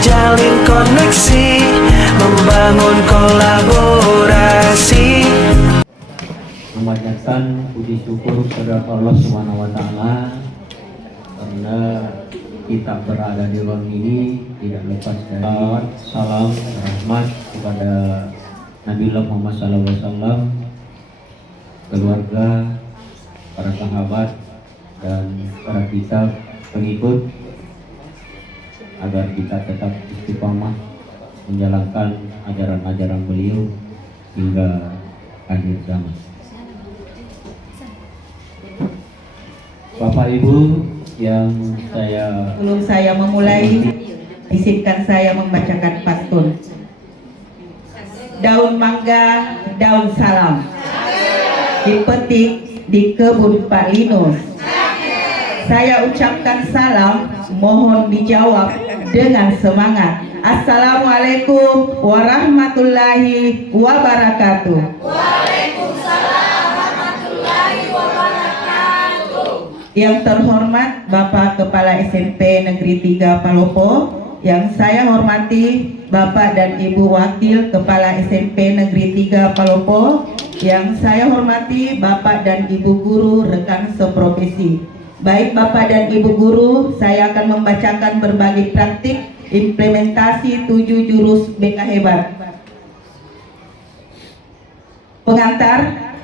jalin koneksi, membangun kolaborasi. Memanjatkan puji syukur kepada Allah Subhanahu wa taala karena kita berada di ruang ini tidak lepas dari salam rahmat kepada Nabi Muhammad SAW, keluarga, para sahabat dan para kita pengikut, agar kita tetap istiqomah menjalankan ajaran-ajaran beliau hingga akhir zaman. Bapak Ibu yang sebelum saya memulai, izinkan saya membacakan pantun. Daun mangga, daun salam, dipetik di kebun Pak Linus. Saya ucapkan salam, mohon dijawab dengan semangat. Assalamualaikum warahmatullahi wabarakatuh. Waalaikumsalam warahmatullahi wabarakatuh. Yang terhormat Bapak Kepala SMP Negeri 3 Palopo, yang saya hormati Bapak dan Ibu Wakil Kepala SMP Negeri 3 Palopo, yang saya hormati Bapak dan Ibu Guru rekan seprofesi. Baik Bapak dan Ibu Guru, saya akan membacakan berbagai praktik implementasi 7 jurus BK Hebat. Pengantar,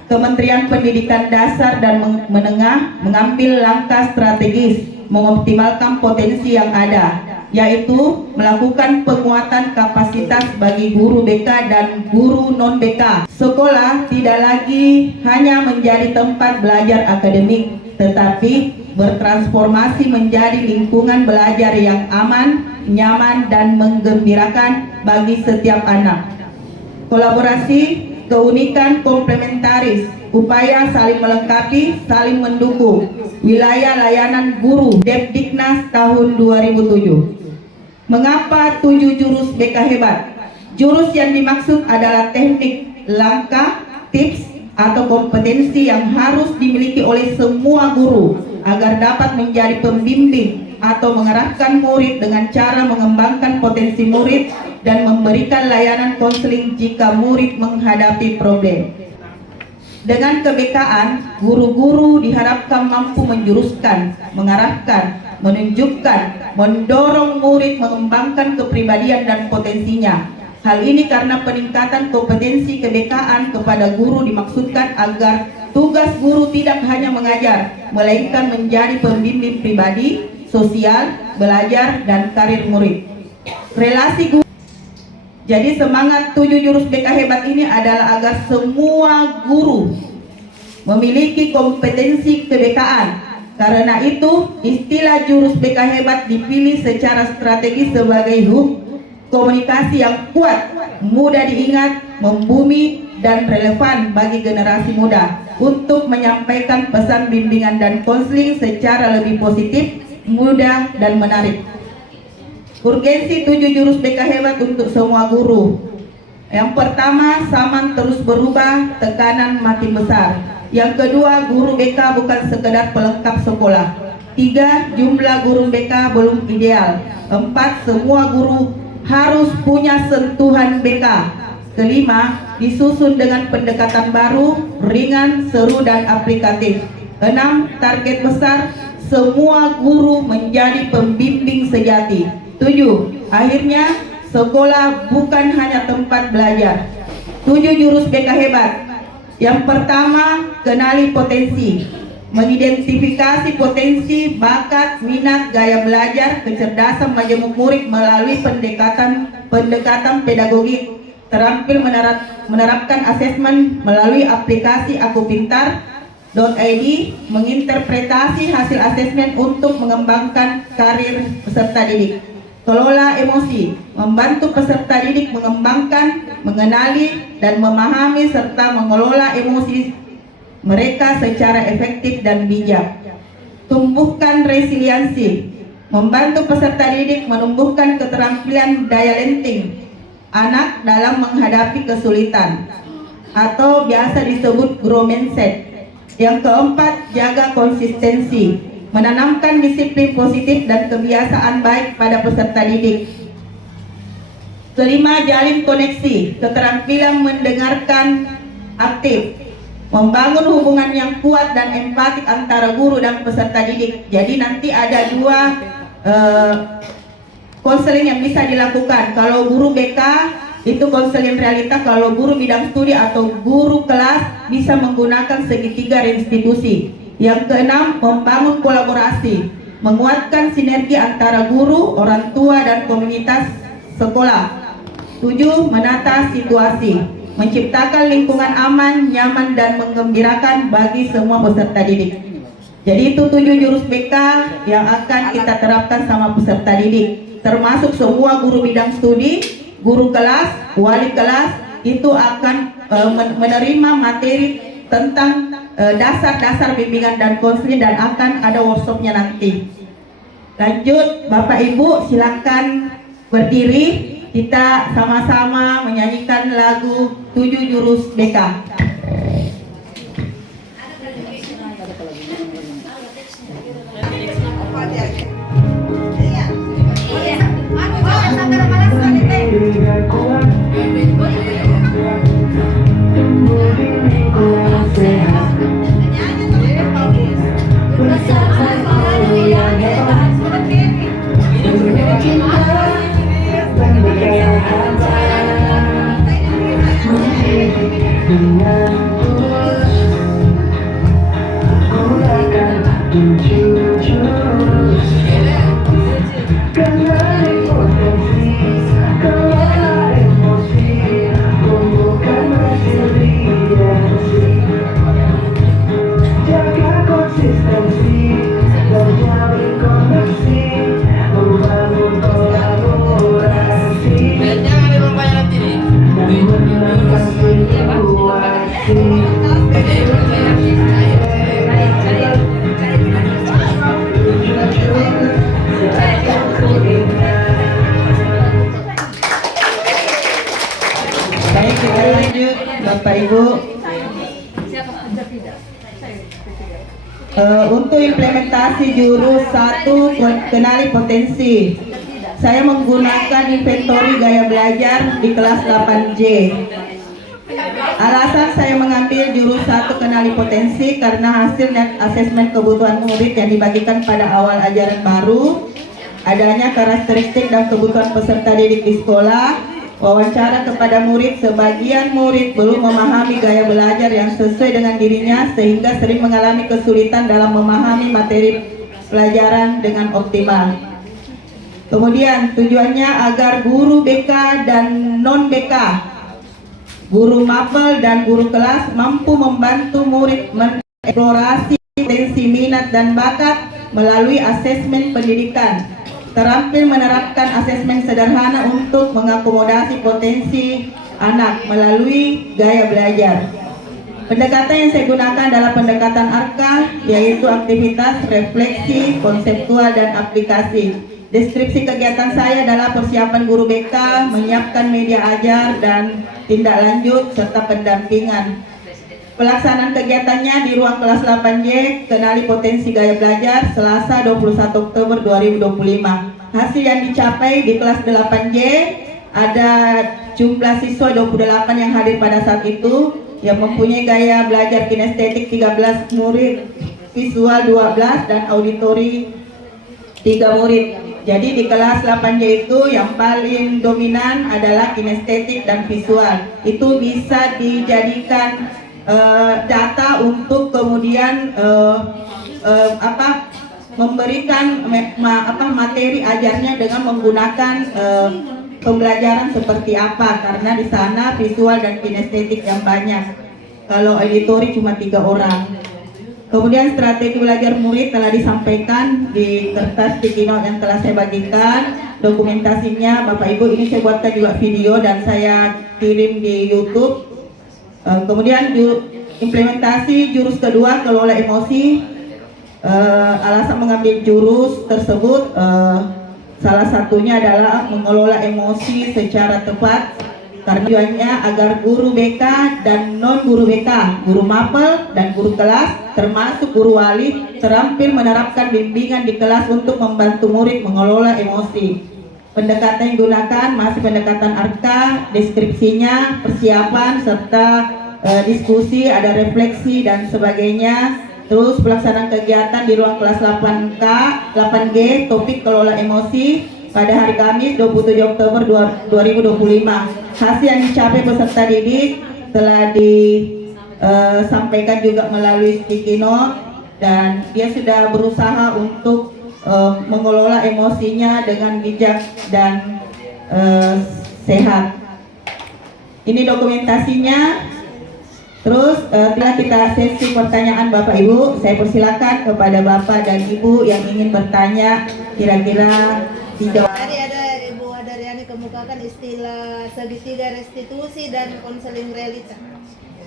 Kementerian Pendidikan Dasar dan Menengah mengambil langkah strategis mengoptimalkan potensi yang ada, yaitu melakukan penguatan kapasitas bagi guru BK dan guru non-BK. Sekolah tidak lagi hanya menjadi tempat belajar akademik, tetapi bertransformasi menjadi lingkungan belajar yang aman, nyaman, dan menggembirakan bagi setiap anak. Kolaborasi, keunikan komplementaris, upaya saling melengkapi, saling mendukung. Wilayah layanan guru Depdiknas tahun 2007. Mengapa 7 jurus BK Hebat? Jurus yang dimaksud adalah teknik, langkah, tips, atau kompetensi yang harus dimiliki oleh semua guru agar dapat menjadi pembimbing atau mengarahkan murid dengan cara mengembangkan potensi murid dan memberikan layanan konseling jika murid menghadapi problem. Dengan kebekaan, guru-guru diharapkan mampu menjuruskan, mengarahkan, menunjukkan, mendorong murid mengembangkan kepribadian dan potensinya. Hal ini karena peningkatan kompetensi kebekaan kepada guru dimaksudkan agar tugas guru tidak hanya mengajar, melainkan menjadi pembimbing pribadi, sosial, belajar, dan karir murid. Relasi guru. Jadi semangat 7 jurus BK Hebat ini adalah agar semua guru memiliki kompetensi kebekaan. Karena itu, istilah jurus BK Hebat dipilih secara strategis sebagai hook komunikasi yang kuat, mudah diingat, membumi, dan relevan bagi generasi muda untuk menyampaikan pesan bimbingan dan konseling secara lebih positif, mudah, dan menarik. Urgensi 7 jurus BK Hebat untuk semua guru. Yang pertama, zaman terus berubah, tekanan makin besar. Yang kedua, guru BK bukan sekedar pelengkap sekolah. 3, jumlah guru BK belum ideal. 4, semua guru harus punya sentuhan BK. Kelima, disusun dengan pendekatan baru, ringan, seru, dan aplikatif. 6, target besar, semua guru menjadi pembimbing sejati. 7, akhirnya sekolah bukan hanya tempat belajar. 7 jurus BK Hebat. Yang pertama, kenali potensi. Mengidentifikasi potensi, bakat, minat, gaya belajar, kecerdasan majemuk murid melalui pendekatan pedagogik. Terampil menerapkan asesmen melalui aplikasi Aku Pintar.id, menginterpretasi hasil asesmen untuk mengembangkan karir peserta didik. Kelola emosi, membantu peserta didik mengembangkan, mengenali, dan memahami serta mengelola emosi mereka secara efektif dan bijak. Tumbuhkan resiliensi, membantu peserta didik menumbuhkan keterampilan daya lenting anak dalam menghadapi kesulitan atau biasa disebut growth mindset. Yang keempat, jaga konsistensi, menanamkan disiplin positif dan kebiasaan baik pada peserta didik. Kelima, jalin koneksi, keterampilan mendengarkan aktif, membangun hubungan yang kuat dan empatik antara guru dan peserta didik. Jadi nanti ada dua konseling yang bisa dilakukan. Kalau guru BK itu konseling realita, kalau guru bidang studi atau guru kelas bisa menggunakan segitiga institusi. Yang keenam, membangun kolaborasi, menguatkan sinergi antara guru, orang tua, dan komunitas sekolah. 7. Menata situasi, menciptakan lingkungan aman, nyaman, dan menggembirakan bagi semua peserta didik. Jadi itu 7 jurus BK yang akan kita terapkan sama peserta didik, termasuk semua guru bidang studi, guru kelas, wali kelas itu akan menerima materi tentang dasar-dasar bimbingan dan konseling, dan akan ada workshopnya nanti. Lanjut, Bapak Ibu silakan berdiri. Kita sama-sama menyanyikan lagu 7 jurus BK. Baik, kita lanjut Bapak Ibu. Untuk implementasi jurus 1, kenali potensi, saya menggunakan inventory gaya belajar di kelas 8J. Alasan saya mengambil jurus 1, kenali potensi, karena hasil asesmen kebutuhan murid yang dibagikan pada awal ajaran baru, adanya karakteristik dan kebutuhan peserta didik di sekolah, wawancara kepada murid, sebagian murid belum memahami gaya belajar yang sesuai dengan dirinya sehingga sering mengalami kesulitan dalam memahami materi pelajaran dengan optimal. Kemudian tujuannya agar guru BK dan non-BK, guru mapel dan guru kelas mampu membantu murid mengeksplorasi potensi minat dan bakat melalui asesmen pendidikan, terampil menerapkan asesmen sederhana untuk mengakomodasi potensi anak melalui gaya belajar. Pendekatan yang saya gunakan adalah pendekatan ARKA, yaitu aktivitas, refleksi, konseptual, dan aplikasi. Deskripsi kegiatan saya adalah persiapan guru BK, menyiapkan media ajar, dan tindak lanjut, serta pendampingan. Pelaksanaan kegiatannya di ruang kelas 8J, kenali potensi gaya belajar, Selasa 21 Oktober 2025. Hasil yang dicapai di kelas 8J, ada jumlah siswa 28 yang hadir pada saat itu, yang mempunyai gaya belajar kinestetik 13 murid, visual 12, dan auditori 3 murid. Jadi di kelas 8J itu yang paling dominan adalah kinestetik dan visual. Itu bisa dijadikan data untuk kemudian memberikan materi ajarnya dengan menggunakan pembelajaran seperti apa, karena di sana visual dan kinestetik yang banyak. Kalau auditori cuma 3 orang. Kemudian strategi belajar murid telah disampaikan di kertas sticky note yang telah saya bagikan. Dokumentasinya Bapak Ibu, ini saya buatkan juga video dan saya kirim di YouTube. Kemudian implementasi jurus kedua, kelola emosi. Alasan mengambil jurus tersebut salah satunya adalah mengelola emosi secara tepat, karena tujuannya agar guru BK dan non guru BK, guru mapel dan guru kelas termasuk guru wali terampil menerapkan bimbingan di kelas untuk membantu murid mengelola emosi. pendekatan yang digunakan masih pendekatan ARKA, deskripsinya, persiapan, serta diskusi, ada refleksi dan sebagainya. Terus pelaksanaan kegiatan di ruang kelas 8K, 8G, topik kelola emosi pada hari Kamis 27 Oktober 2025. Hasil yang dicapai peserta didik telah disampaikan juga melalui sticky note, dan dia sudah berusaha untuk mengelola emosinya dengan bijak dan sehat. Ini dokumentasinya. Terus setelah kita sesi pertanyaan Bapak Ibu, saya persilakan kepada Bapak dan Ibu yang ingin bertanya, kira-kira dijawab. Tadi ada Ibu Hadariani kemukakan istilah segitiga restitusi dan konseling realita.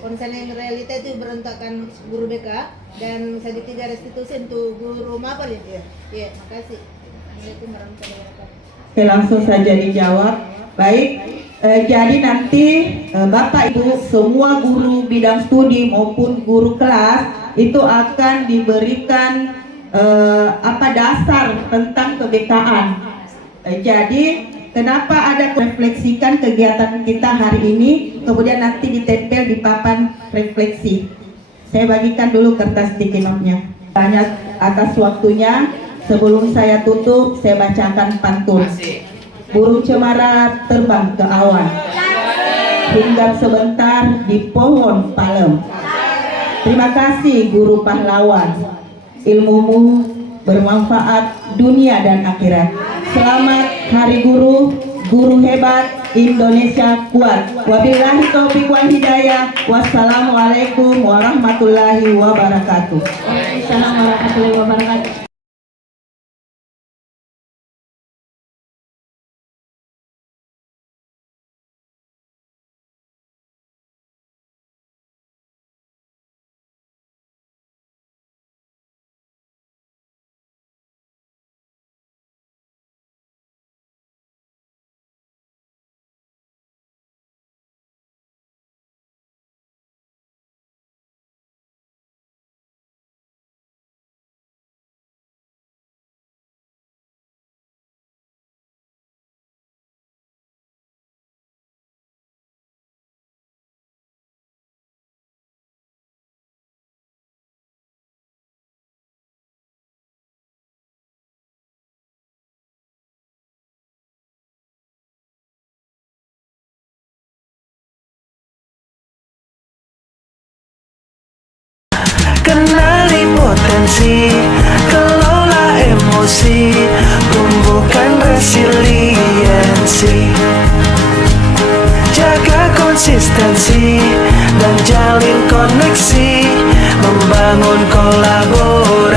Konseling realita itu berontakkan guru BK dan segitiga restitusi untuk guru MAPA ya. Iya, makasih. Assalamualaikum warahmatullahi wabarakatuh. Oke, langsung saja dijawab. Baik. Jadi nanti Bapak Ibu semua guru bidang studi maupun guru kelas itu akan diberikan dasar tentang kebekaan. Jadi kenapa ada refleksikan kegiatan kita hari ini, kemudian nanti ditempel di papan refleksi. Saya bagikan dulu kertas sticky note-nya. Banyak atas waktunya. Sebelum saya tutup, saya bacakan pantun. Burung cemara terbang ke awan, hinggap sebentar di pohon palem. Terima kasih guru pahlawan, ilmumu bermanfaat dunia dan akhirat. Selamat Hari Guru, guru hebat, Indonesia kuat. Wabillahi taufiq wal hidayah. Wassalamualaikum warahmatullahi wabarakatuh. Waalaikumsalam warahmatullahi wabarakatuh. Kenali potensi, kelola emosi, tumbuhkan resiliensi, jaga konsistensi dan jalin koneksi, membangun kolaborasi.